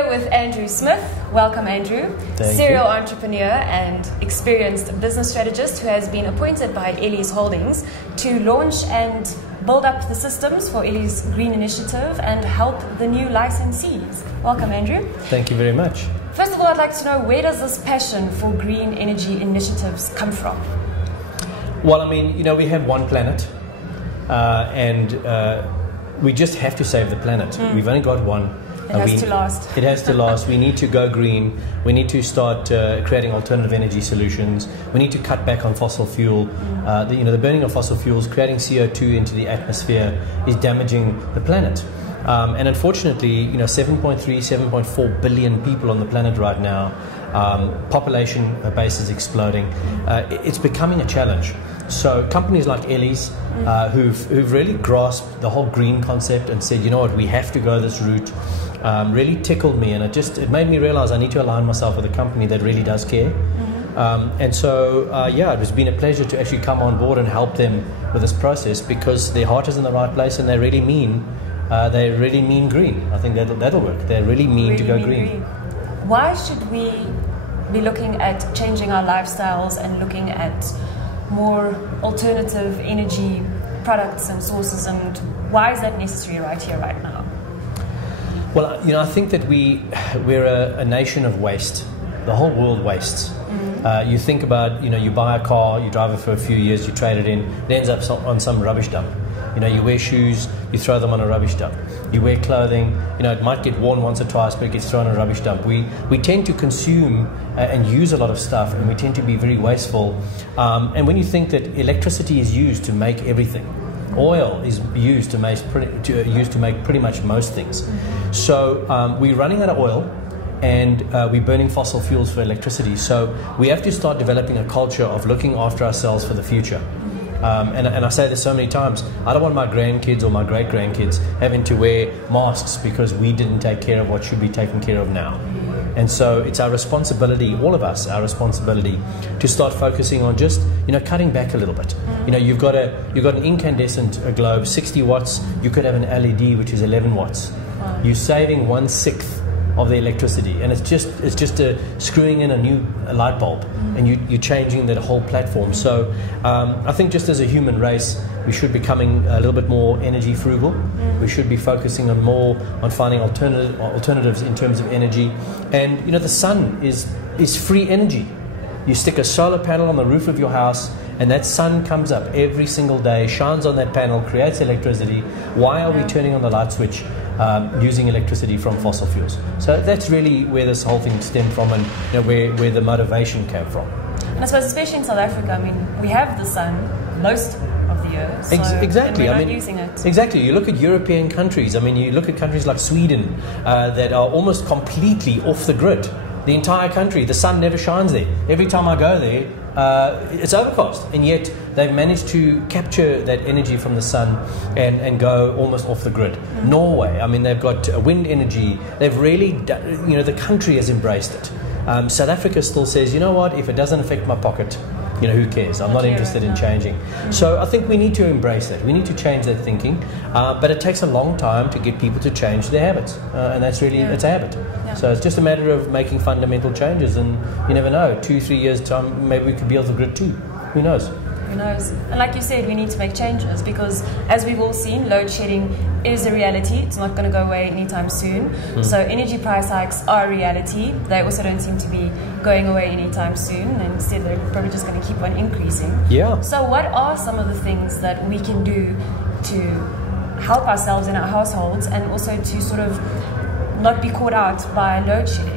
here with Andrew Smith. Welcome, Andrew. Serial entrepreneur and experienced business strategist who has been appointed by Ellies Holdings to launch and build up the systems for Ellies Green Initiative and help the new licensees. Welcome, Andrew. Thank you very much. First of all, I'd like to know, where does this passion for green energy initiatives come from? Well, I mean, we have one planet, and we just have to save the planet. We've only got one. It has to last. It has to last. We need to go green. We need to start creating alternative energy solutions. We need to cut back on fossil fuel. The burning of fossil fuels, creating CO2 into the atmosphere, is damaging the planet. And unfortunately, 7.3, 7.4 billion people on the planet right now. Population base is exploding. It's becoming a challenge. So companies like Ellies, who've really grasped the whole green concept and said, you know what, we have to go this route, really tickled me, and it made me realize I need to align myself with a company that really does care. And so, it has been a pleasure to actually come on board and help them with this process, because their heart is in the right place and they really mean green. I think that'll work. They really mean to go green. Why should we be looking at changing our lifestyles and looking at more alternative energy products and sources, and why is that necessary right here, right now? Well, I think that we're a nation of waste. The whole world wastes. You think about, you buy a car, you drive it for a few years, you trade it in, it ends up on some rubbish dump. You wear shoes, you throw them on a rubbish dump. You wear clothing, it might get worn once or twice, but it gets thrown on a rubbish dump. We tend to consume and use a lot of stuff, and we tend to be very wasteful. And when you think that electricity is used to make everything, oil is used to make pretty much most things. So we're running out of oil, and we're burning fossil fuels for electricity. So we have to start developing a culture of looking after ourselves for the future. And I say this so many times, I don't want my grandkids or my great-grandkids having to wear masks because we didn't take care of what should be taken care of now. And so it's our responsibility, all of us, our responsibility, to start focusing on just, cutting back a little bit. You've got an incandescent globe, 60 watts, you could have an LED, which is 11 watts. Wow. You're saving 1/6 of the electricity, and it's just screwing in a new light bulb, and you're changing that whole platform. So I think just as a human race, we should be becoming a little bit more energy frugal. We should be focusing on finding alternatives in terms of energy. And the sun is free energy. You stick a solar panel on the roof of your house, and that sun comes up every single day, shines on that panel, creates electricity. Why are we turning on the light switch using electricity from fossil fuels? So that's really where this whole thing stemmed from, and where the motivation came from. And I suppose, especially in South Africa, we have the sun most of the year. So exactly. We're not using it. Exactly. You look at European countries. You look at countries like Sweden that are almost completely off the grid. The entire country, the sun never shines there. Every time I go there, it's overcast, and yet they've managed to capture that energy from the sun and go almost off the grid. Norway, they've got wind energy. They've really, the country has embraced it. South Africa still says, you know what, if it doesn't affect my pocket, who cares? I'm not interested in changing. So I think we need to embrace that. We need to change that thinking, but it takes a long time to get people to change their habits, and that's really, it's a habit. So it's just a matter of making fundamental changes, and you never know, 2-3 years time, maybe we could be off the grid too. Who knows? Who knows? And like you said, we need to make changes, because as we've all seen, load shedding is a reality. It's not going to go away anytime soon. So energy price hikes are a reality. They also don't seem to be going away anytime soon, and instead they're probably just going to keep on increasing. Yeah. So what are some of the things that we can do to help ourselves in our households, and also to sort of not be caught out by load shedding?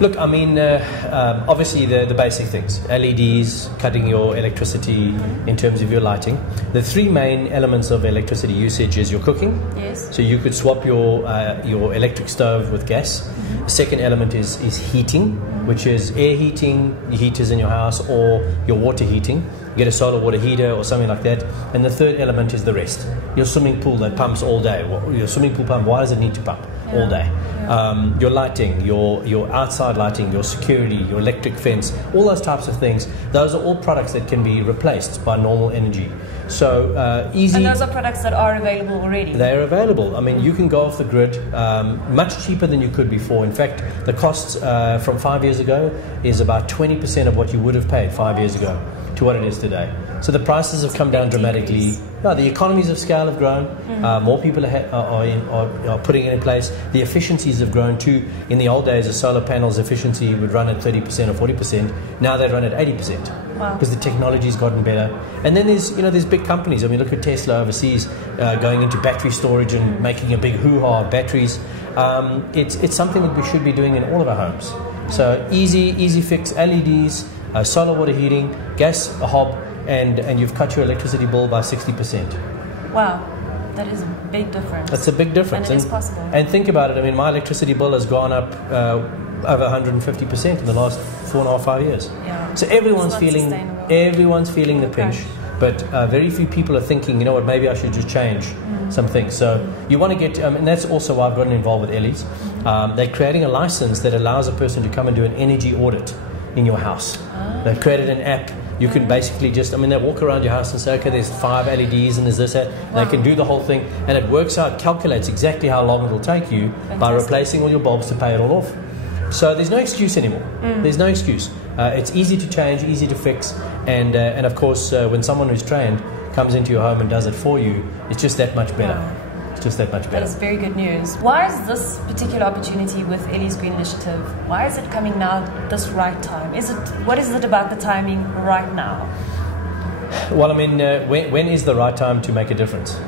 Look, obviously the basic things, LEDs, cutting your electricity in terms of your lighting. The three main elements of electricity usage is your cooking. Yes. So you could swap your electric stove with gas. The second element is heating, which is air heating, your heaters in your house, or your water heating. you get a solar water heater or something like that. And the third element is the rest. Your swimming pool that pumps all day. Your swimming pool pump, why does it need to pump all day? Your lighting, your outside lighting, your security, your electric fence, all those types of things, those are all products that can be replaced by normal energy. So easy. And those are products that are available already? They are available. I mean, you can go off the grid much cheaper than you could before. In fact, the cost from 5 years ago is about 20% of what you would have paid 5 years ago to what it is today. So the prices have come down dramatically. No, the economies of scale have grown. More people are putting it in place. The efficiencies have grown too. In the old days, a solar panel's efficiency would run at 30% or 40%. Now they run at 80%. Wow. Because the technology's gotten better. And then there's big companies. I mean, look at Tesla overseas going into battery storage and making a big hoo-ha of batteries. It's something that we should be doing in all of our homes. So easy fix, LEDs, solar water heating, gas hob, and you've cut your electricity bill by 60%. Wow, that is a big difference. That's a big difference. And it is possible. And think about it. I mean, my electricity bill has gone up over 150% in the last 4.5, 5 years. Yeah. So everyone's feeling the pinch. But very few people are thinking, you know what, maybe I should just change some things. So you want to get, and that's also why I've gotten involved with Ellies. They're creating a license that allows a person to come and do an energy audit in your house. They've created an app. You can basically just, they walk around your house and say, okay, there's 5 LEDs and there's this, that. Wow. They can do the whole thing, and it works out, calculates exactly how long it will take you. Fantastic. By replacing all your bulbs to pay it all off. So there's no excuse anymore. There's no excuse. It's easy to change, easy to fix, and of course, when someone who's trained comes into your home and does it for you, it's just that much better. Wow. It's just that much better. That is very good news. Why is this particular opportunity with Ellies Green Initiative, why is it coming now at this right time? What is it about the timing right now? Well, when is the right time to make a difference?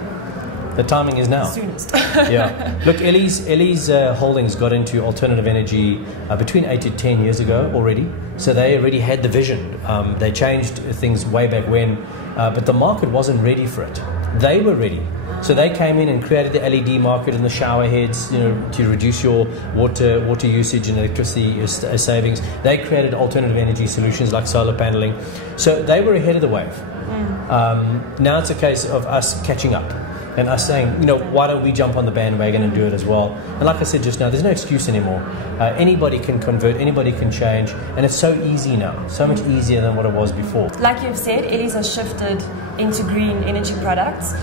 The timing is now. The soonest. Yeah. Look, Ellies Holdings got into alternative energy between 8 to 10 years ago already. So they already had the vision. They changed things way back when, but the market wasn't ready for it. They were ready. So they came in and created the LED market and the shower heads, to reduce your water usage and electricity savings. They created alternative energy solutions like solar paneling. So they were ahead of the wave. Now it's a case of us catching up and us saying, why don't we jump on the bandwagon and do it as well? And like I said just now, there's no excuse anymore. Anybody can convert, anybody can change, and it's so easy now, so much easier than what it was before. Like you've said, Ellies has shifted into green energy products.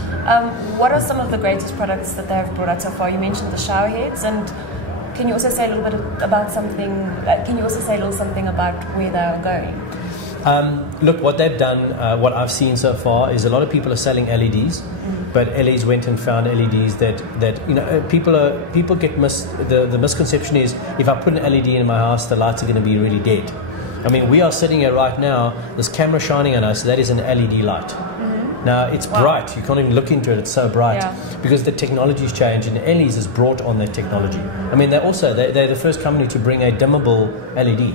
What are some of the greatest products that they have brought out so far? You mentioned the shower heads, and can you also say a little bit about something? Can you also say a little something about where they are going? Look, what they've done, what I've seen so far, is a lot of people are selling LEDs, but Ellies went and found LEDs that people get the misconception is if I put an LED in my house, the lights are going to be really dead. We are sitting here right now, this camera shining on us, that is an LED light. Now, it's bright. You can't even look into it. It's so bright because the technology's changed, and Ellies has brought on that technology. They're the first company to bring a dimmable LED.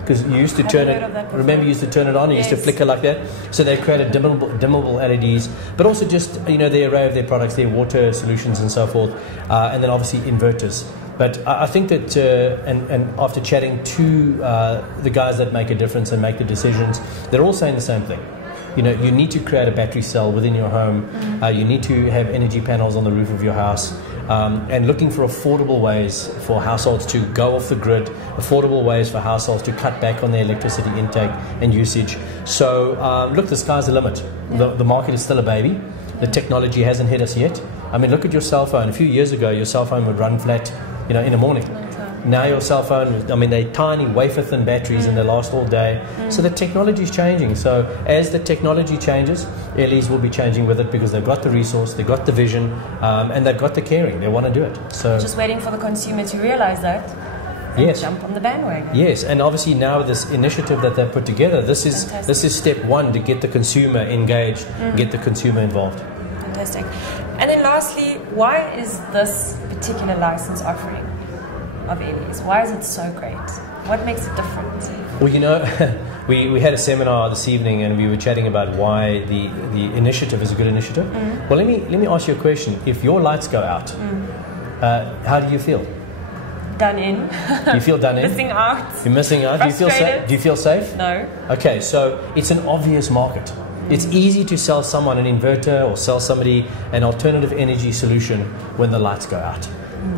Because you used to turn it, remember you used to turn it on, it used to flicker like that. So they created dimmable LEDs, but also just, the array of their products, their water solutions and so forth, and then obviously inverters. But I think that, and after chatting to the guys that make a difference and make the decisions, they're all saying the same thing. You need to create a battery cell within your home. You need to have energy panels on the roof of your house. And looking for affordable ways for households to go off the grid, affordable ways for households to cut back on their electricity intake and usage. So, look, the sky's the limit. The market is still a baby. The technology hasn't hit us yet. Look at your cell phone. A few years ago, your cell phone would run flat, in the morning. Now your cell phone, they're tiny, wafer-thin batteries and they last all day. So the technology is changing. So as the technology changes, Ellies will be changing with it because they've got the resource, they've got the vision, and they've got the caring. They want to do it. So just waiting for the consumer to realize that and jump on the bandwagon. Yes, and obviously now this initiative that they've put together, this is step one to get the consumer engaged, get the consumer involved. Fantastic. And then lastly, why is this particular license offering of Ellies, why is it so great? What makes it different? Well, we had a seminar this evening and we were chatting about why the initiative is a good initiative. Well, let me ask you a question. If your lights go out, how do you feel? Done in. You feel done in? Missing out. You're missing out. Do you feel safe? No. Okay, so it's an obvious market. It's easy to sell someone an inverter or sell somebody an alternative energy solution when the lights go out.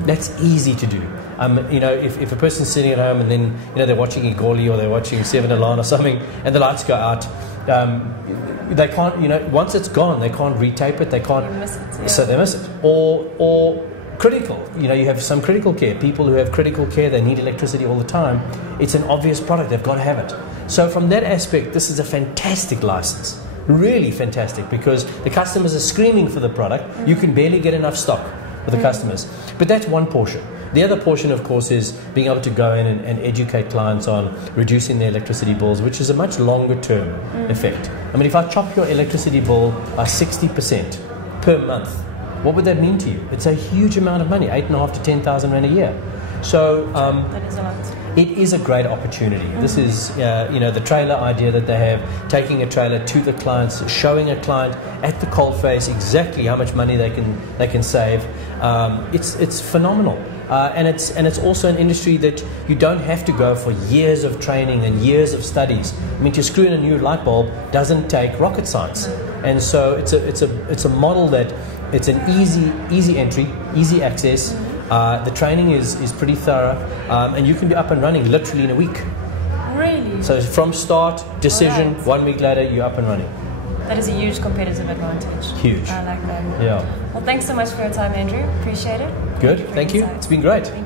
That's easy to do. If a person's sitting at home and then they're watching Igoli or they're watching Seven Alarm or something, and the lights go out, they can't. Once it's gone, they can't retape it. They can't. You miss it, yeah. So they miss it. Or critical. You have some critical care. People who have critical care, they need electricity all the time. It's an obvious product. They've got to have it. So from that aspect, this is a fantastic license. Really fantastic, because the customers are screaming for the product. You can barely get enough stock for the customers. But that's one portion. The other portion, of course, is being able to go in and educate clients on reducing their electricity bills, which is a much longer term effect. I mean, if I chop your electricity bill by 60% per month, what would that mean to you? It's a huge amount of money, 8,500 to 10,000 rand a year. So that is a lot. It is a great opportunity. This is, the trailer idea that they have, taking a trailer to the clients, showing a client at the coalface exactly how much money they can save. It's phenomenal. And it's also an industry that you don't have to go for years of training and years of studies. I mean, to screw in a new light bulb doesn't take rocket science, and so it's a model that it's an easy entry, easy access. The training is pretty thorough, and you can be up and running literally in a week. Really? So from start, decision, Right. 1 week later, you're up and running. That is a huge competitive advantage. Huge. I like that. Yeah. Well, thanks so much for your time, Andrew. Appreciate it. Good. for Thank you. your insight. It's been great. Thank you.